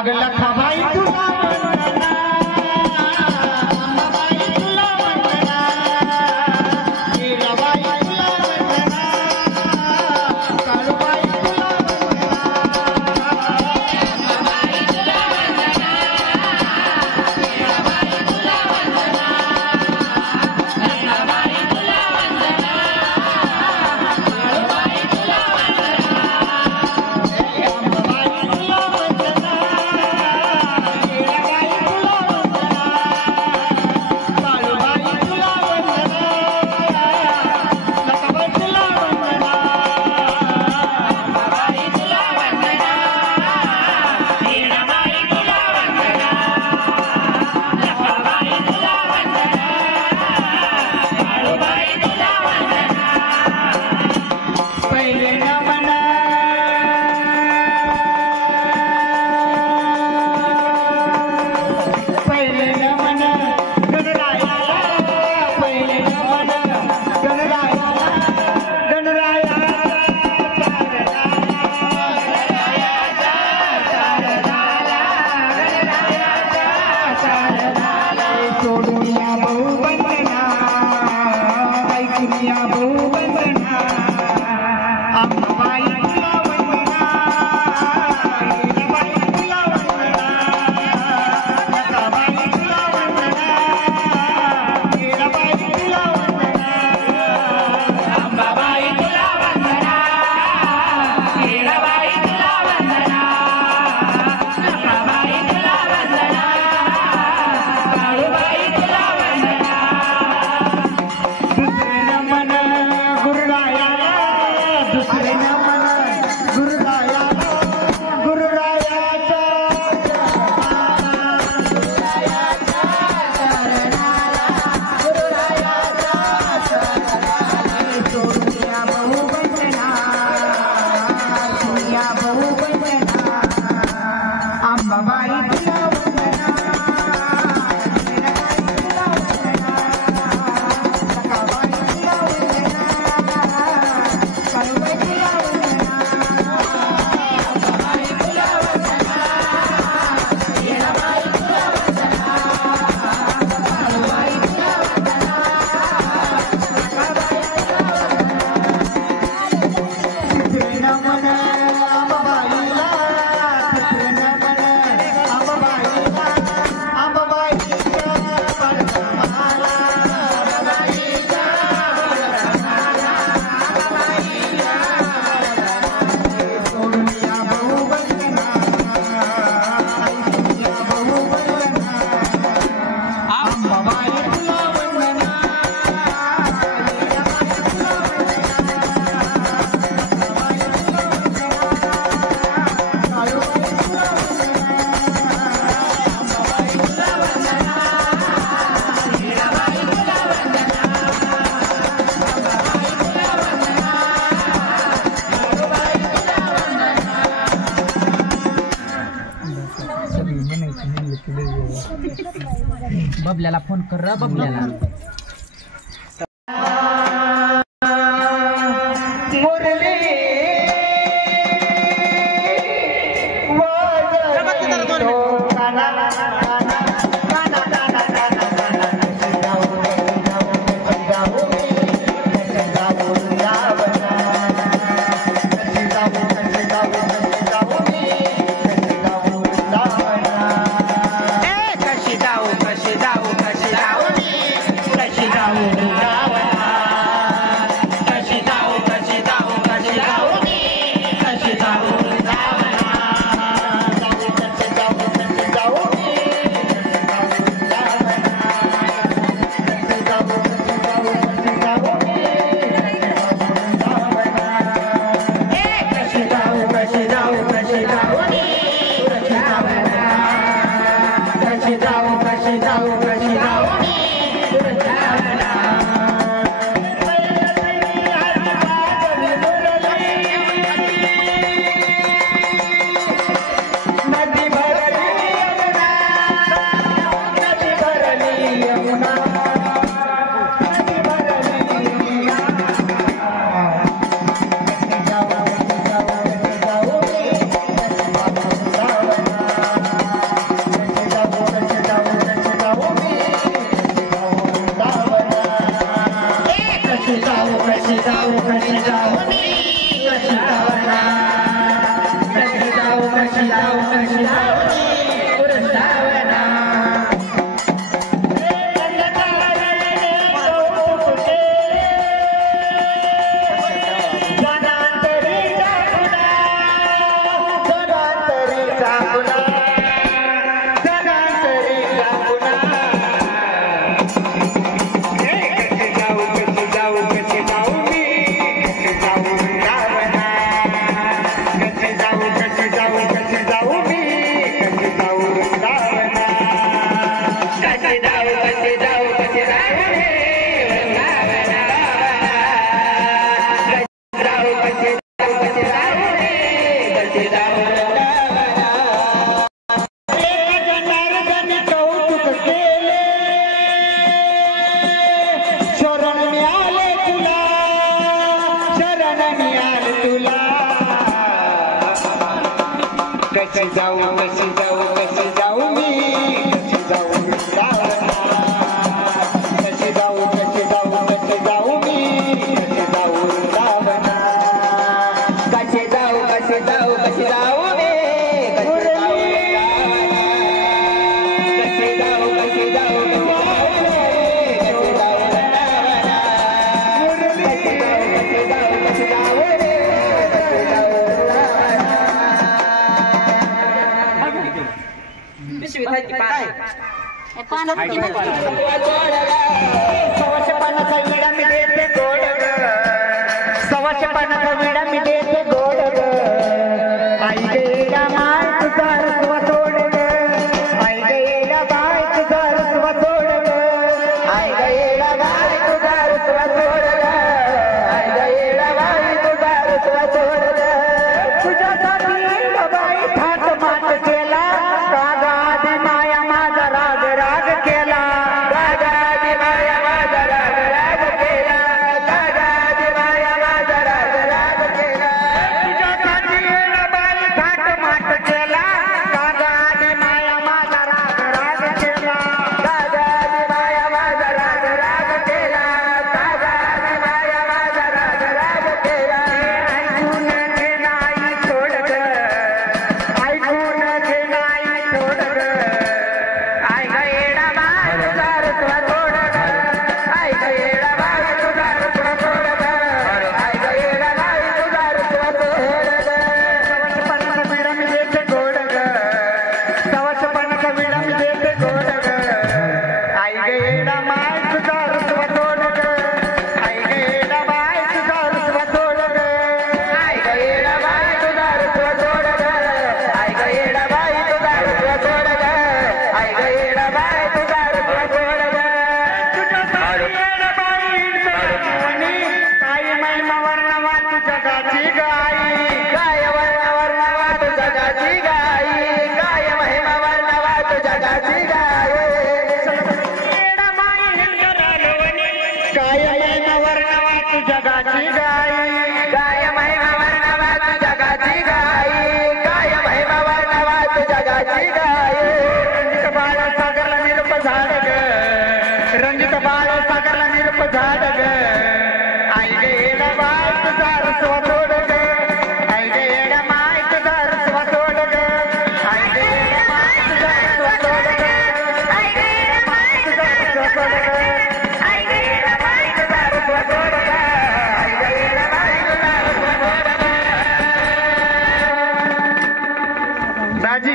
अगला खबाई तुला वंदना अंबाबाई तुला वंदना मीराबाई तुला वंदना काळूबाई तुला वंदना अंबाबाई तुला वंदना मीराबाई तुला वंदना मीराबाई तुला वंदना काळूबाई तुला वंदना अंबाबाई तुला वंदना मीराबाई तुला वंदना काळूबाई तुला वंदना लताबाई तुला वंदना अंबाबाई तुला वंदना मीराबाई तुला वंदना लताबाई तुला वंदना काळूबाई तुला वंदना पहिले नमन पहिले नमन गणरायाला पहिले नमन गणरायाला गणरायाचा शारदाला सोडून या भाऊ वंदना ऐकून या भाऊ वंदना अंबाबाई तुला वंदना मीराबाई तुला वंदना लताबाई तुला वंदना मीराबाई तुला वंदना अंबाबाई तुला वंदना मीराबाई तुला वंदना लताबाई तुला वंदना काळूबाई तुला वंदना दुसरे नमन गुरुरायाला दुसरे नमन गुरुरायाला गुरुरायाचा सोडून या भाऊ वंदना सोडून या भाऊ वंदना अंबाबाई तुला वंदना मीराबाई तुला वंदना लताबाई तुला वंदना काळूबाई तुला वंदना अंबाबाई तुला वंदना मीराबाई तुला वंदना काळूबाई तुला वंदना लताबाई तुला तिसरे नमन अंबाबाईला तिसरे नमन अंबाबाईला अंबाबाईच्या परमाला अंबाबाईच्या परमाला अंबाबाईच्या सोडून या भाऊ वंदना ऐकून या भाऊ वंदना अंबाबाई तुला वंदना मीराबाई तुला वंदना लताबाई तुला वंदना काळूबाई तुला वंदना अंबाबाई तुला वंदना मीराबाई तुला वंदना अंबाबाई तुला वंदना काळूबाई तुला वंदना बबल्याला फोन कर र बबल्याला मुरली वाजवितो काना काना काना काना काना काना नशिगाऊ नशिगाऊ नशिगाऊ वृंदावना नशिगाऊ नशिगाऊ नशिगाऊ नशिगाऊ वृंदावना कशी जाऊ कशी जाऊ कशी जाऊ कशी जाऊ वृंदावना कशी जाऊ कशी जाऊ कशी जाऊ कशी जाऊ वृंदावना कशी जाऊ कशी जाऊ कशी जाऊ मी कशी जाऊ वृंदावना कशी जाऊ मी कशी जाऊ वृंदावना कशी जाऊ मी कशी जाऊ वृंदावना कशी जाऊ सवाशे पानाचा विडा मी देते गोड सवाशे पानाचा विडा मी देते गोड आई गेला माय तुझा रसवा सोड आई गेला बाय तुझा रसवा सोड आई गेला बाय तुझा रसवा सोड आई गेला बाय तुझा रसवा सोड तुझ्यासाठी बाई थाट माट केला रागा आधी माया माझा राग राग केला रागा आधी माया माझा राग राग केला रागा आधी माया माझा राग राग केला तुझ्यासाठी बाई थाट माट केला रागा आधी माया माझा राग राग केला रागा आधी माया माझा राग राग केला रागा आधी माया माझा राग राग केला ऐकून घे नाही सोड ऐकून घे नाही सोड आई गएडा बाय तुझा रसवा सोड आई गएडा बाय तुझा रसवा सोड आई गएडा बाय तुझा रसवा सोड सवस पणका विडा मी देते गोड सवस पणका विडा मी देते गोड आई गएडा बाय तुझा रसवा सोड आई गएडा बाय तुझा रसवा सोड आई गएडा बाय तुझा रसवा सोड आई गएडा बाय तुझा रसवा सोड आई गएडा बाय तुझा रसवा सोड तुझ्या बाई काय महिमा वर्णवा तुझ्या गाची गाई काय महिमा वर्णवा तुझ्या गाची गाई काय महिमा वर्णवा तुझ्या गाची गाई काय महिमा वर्णवा तुझ्या गाची गाई काय महिमा वर्णवा तुझ्या गाची गाई काय महिमा वर्णवा तुझ्या गाची गाई रंजित बाळ सागरला निरप झाड ग रंजित बाळ सागरला निरप झाड ग आई गेला बाय तुझा रसवा सोड ग आई गेला माय तुझा रसवा सोड ग आई गेला माय तुझा रसवा सोड ग आई गेला माय तुझा रसवा सोड ग आई गेला माय तुझा रसवा सोड ग आई गेला माय तुझा रसवा सोड ग दाजी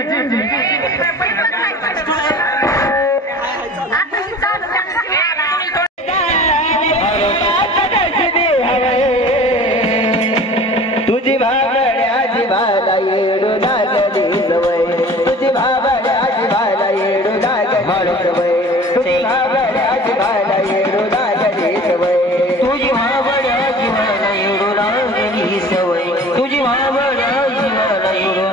तुझी भाबड्याची भाला येडू लागली सवय तुझी भाबड्याची भाला येडू लागली सवय तुझी भाबड्याची भाला येडू लागली सवय तुझी भाबड्याची भाला येडू लागली सवय तुझी भाबड्याची भाला येडू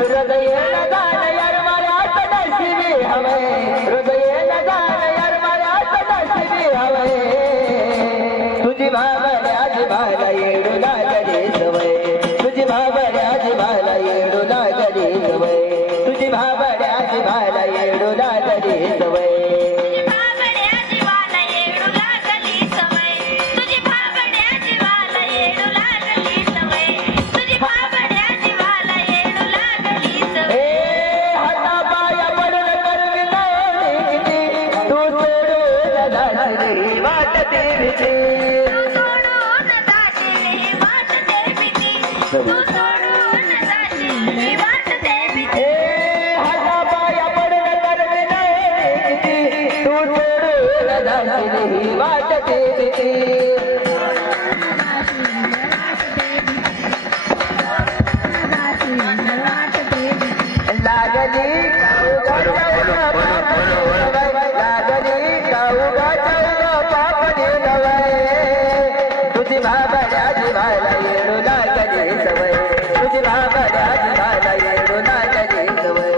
हृदय लगान यार माया तडसिबी हवे हृदय लगान यार माया तडसिबी हवे तुझी भाबड्याची भाला येडू लागली सवय तुझी भाबड्याची भाला येडू लागली सवय तुझी भाबड्याची भाला येडू लागली सवय तुझी भाबड्याची भाला येडू लागली सवय तुझी भाबड्याची भाला येडू लागली लागली वाटते भीती लागली पापडी नवय तुझी भाबड्याची भाला येडू लागली सवय तुझी भाबड्याची भाला येडू लागली सवय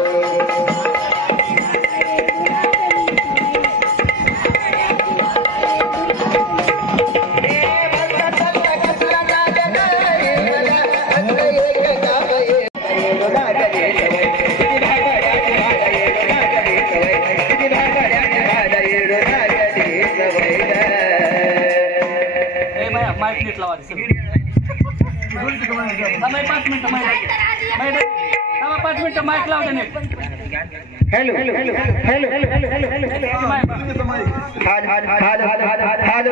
माइक नीट लावा रे सगळं 5 मिनिटं माइक लावा नीट hello hello hello hello hello hello hello hello हाल हाल हाल हाल हाल हाल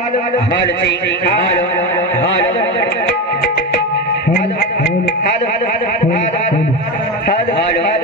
हाल हाल